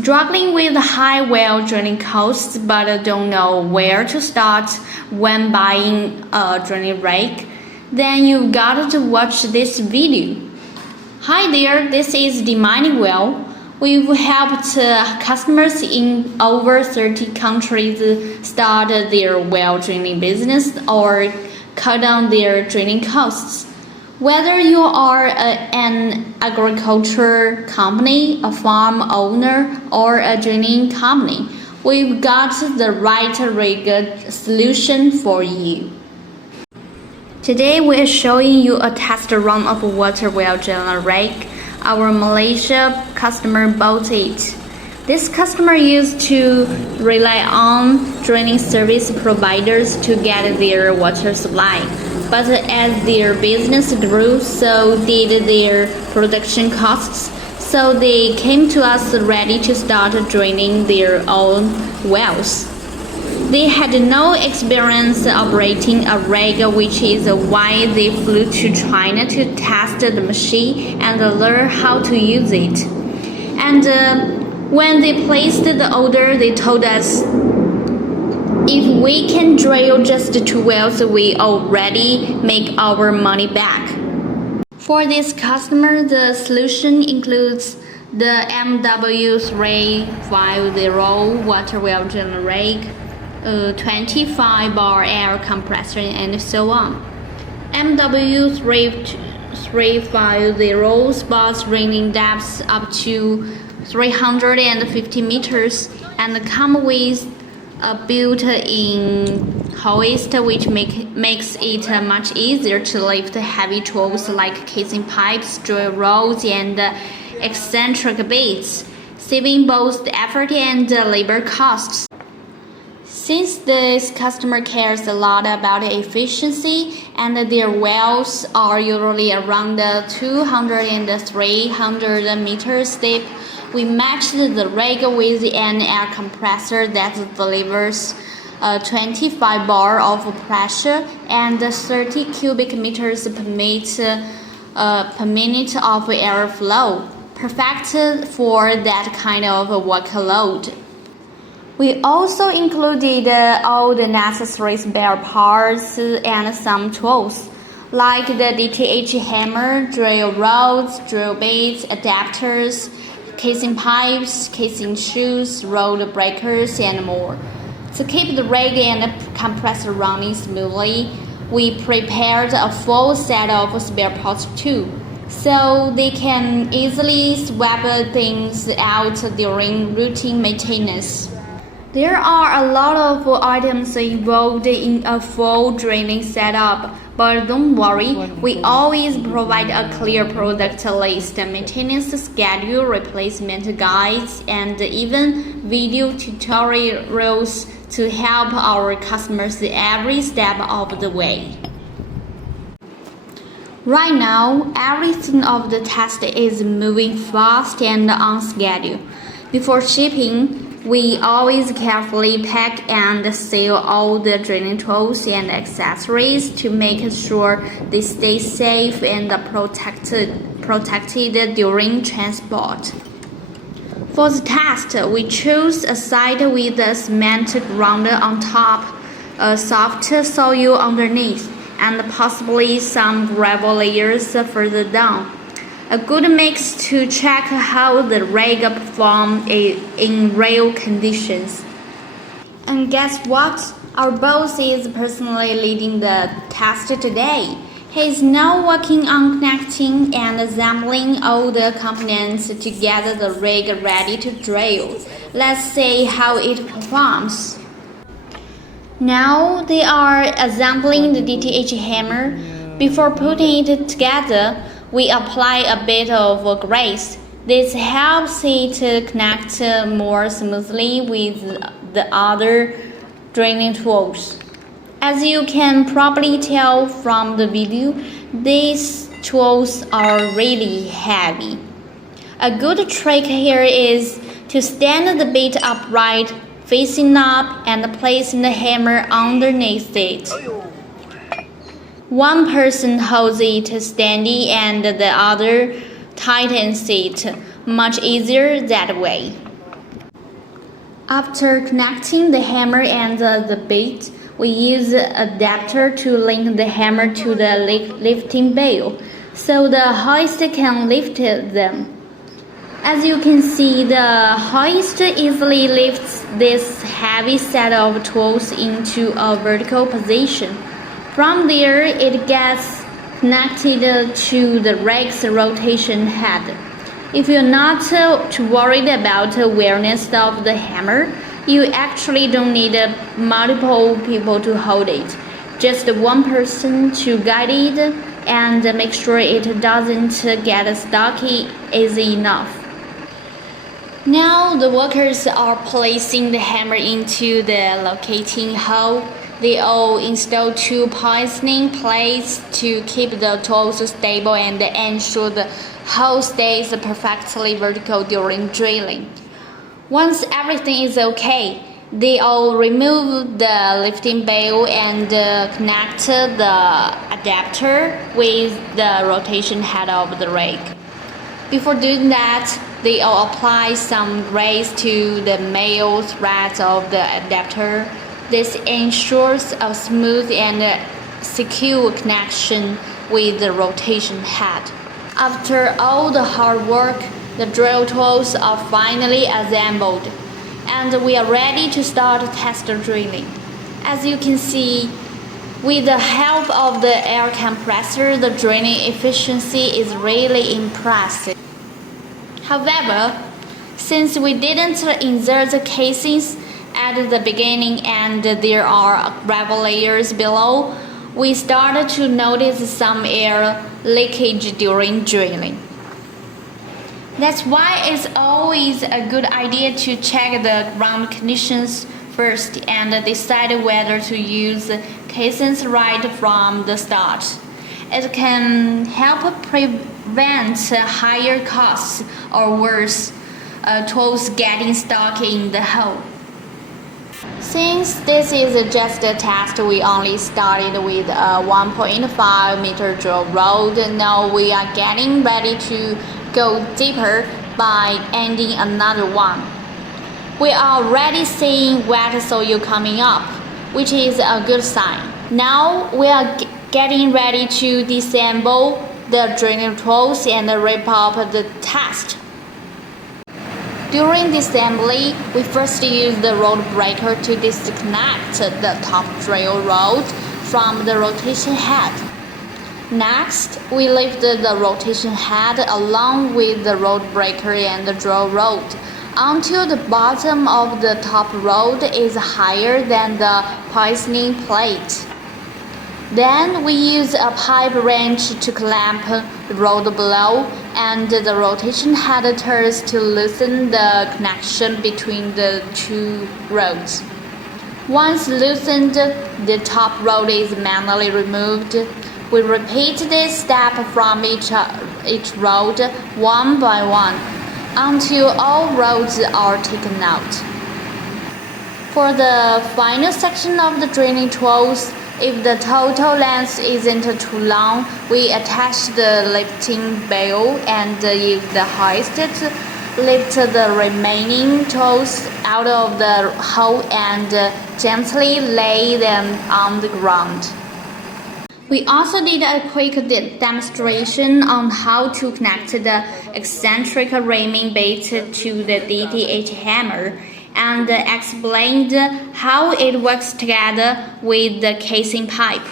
Struggling with high well drilling costs but don't know where to start when buying a drilling rig? Then you've got to watch this video. Hi there, this is the Mining Well. We've helped customers in over 30 countries start their well drilling business or cut down their drilling costs. Whether you are an agriculture company, a farm owner, or a drilling company, we've got the right rig solution for you. Today we're showing you a test run of a water well drilling rig. Our Malaysia customer bought it. This customer used to rely on drilling service providers to get their water supply. But as their business grew, so did their production costs. So they came to us ready to start drilling their own wells. They had no experience operating a rig, which is why they flew to China to test the machine and learn how to use it. And when they placed the order, they told us, if we can drill just 2 wells, we already make our money back. For this customer, the solution includes the MW350 water well drilling rig, 25-bar air compressor, and so on. MW350 spots drilling depths up to 350 meters and come with a built-in hoist, which makes it much easier to lift heavy tools like casing pipes, drill rods, and eccentric bits, saving both effort and labor costs. Since this customer cares a lot about efficiency and their wells are usually around 200 and 300 meters deep, we matched the rig with an air compressor that delivers 25 bar of pressure and 30 cubic meters per minute of airflow, perfect for that kind of workload. We also included all the necessary spare parts and some tools, like the DTH hammer, drill rods, drill bits, adapters, casing pipes, casing shoes, road breakers, and more. To keep the rig and compressor running smoothly, we prepared a full set of spare parts too, so they can easily swap things out during routine maintenance. There are a lot of items involved in a full drilling setup, but don't worry, we always provide a clear product list, maintenance schedule, replacement guides, and even video tutorials to help our customers every step of the way. Right now, everything of the test is moving fast and on schedule. Before shipping, we always carefully pack and seal all the drilling tools and accessories to make sure they stay safe and protected during transport. For the test, we chose a site with a cement ground on top, a soft soil underneath, and possibly some gravel layers further down. A good mix to check how the rig performs in real conditions. And guess what? Our boss is personally leading the test today. He is now working on connecting and assembling all the components to get the rig ready to drill. Let's see how it performs. Now they are assembling the DTH hammer. Before putting it together, we apply a bit of grease. This helps it connect more smoothly with the other drilling tools. As you can probably tell from the video, these tools are really heavy. A good trick here is to stand the bit upright, facing up, and placing the hammer underneath it. One person holds it steady and the other tightens it. Much easier that way. After connecting the hammer and the bait, we use an adapter to link the hammer to the lifting bale, so the hoist can lift them. As you can see, the hoist easily lifts this heavy set of tools into a vertical position. From there, it gets connected to the rake's rotation head. If you're not too worried about the awareness of the hammer, you actually don't need multiple people to hold it. Just one person to guide it and make sure it doesn't get stuck is enough. Now the workers are placing the hammer into the locating hole. They all install two positioning plates to keep the tools stable and ensure the hole stays perfectly vertical during drilling. Once everything is okay, they all remove the lifting bale and connect the adapter with the rotation head of the rake. Before doing that, they all apply some grease to the male threads of the adapter. This ensures a smooth and secure connection with the rotation head. After all the hard work, the drill tools are finally assembled, and we are ready to start test drilling. As you can see, with the help of the air compressor, the drilling efficiency is really impressive. However, since we didn't insert the casings at the beginning and there are gravel layers below, we started to notice some air leakage during drilling. That's why it's always a good idea to check the ground conditions first and decide whether to use casings right from the start. It can help prevent higher costs or worse, tools getting stuck in the hole. Since this is just a test, we only started with a 1.5 meter drill road. Now we are getting ready to go deeper by adding another one. We are already seeing wet soil coming up, which is a good sign. Now we are getting ready to disassemble the drilling tools and wrap up the test. During the assembly, we first use the road breaker to disconnect the top drill rod from the rotation head. Next, we lift the rotation head along with the road breaker and the drill rod until the bottom of the top rod is higher than the positioning plate. Then we use a pipe wrench to clamp the rod below and the rotation head turns to loosen the connection between the two rods. Once loosened, the top rod is manually removed. We repeat this step from each rod one by one until all rods are taken out. For the final section of the drilling tools, if the total length isn't too long, we attach the lifting bale and use the hoist to lift the remaining tools out of the hole and gently lay them on the ground. We also did a quick demonstration on how to connect the eccentric ramming bait to the DTH hammer and explained how it works together with the casing pipe,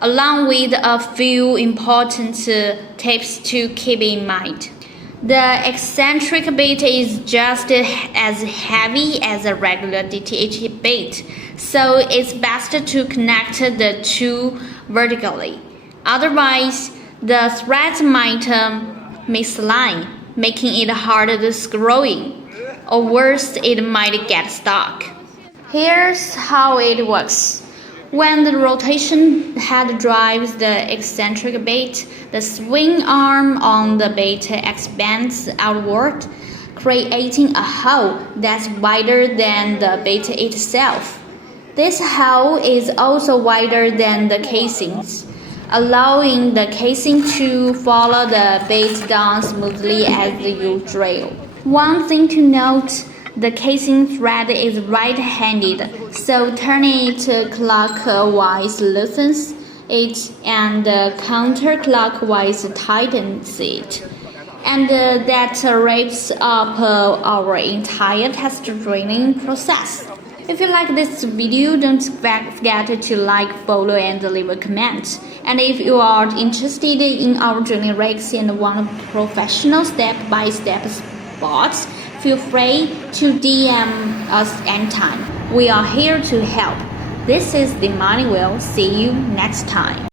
along with a few important tips to keep in mind. The eccentric bait is just as heavy as a regular DTH bait, so it's best to connect the two vertically. Otherwise, the threads might misalign, making it harder to screw in, or worse, it might get stuck. Here's how it works. When the rotation head drives the eccentric bait, the swing arm on the bait expands outward, creating a hole that's wider than the bait itself. This hole is also wider than the casings, allowing the casing to follow the bait down smoothly as you drill. One thing to note, The casing thread is right-handed, so turning it clockwise loosens it and counterclockwise tightens it. And that wraps up our entire test drilling process. If you like this video, don't forget to like, follow, and leave a comment. And if you are interested in our drilling rigs and want professional step-by-step spots, feel free to DM us anytime. We are here to help. This is the Money Wheel. See you next time.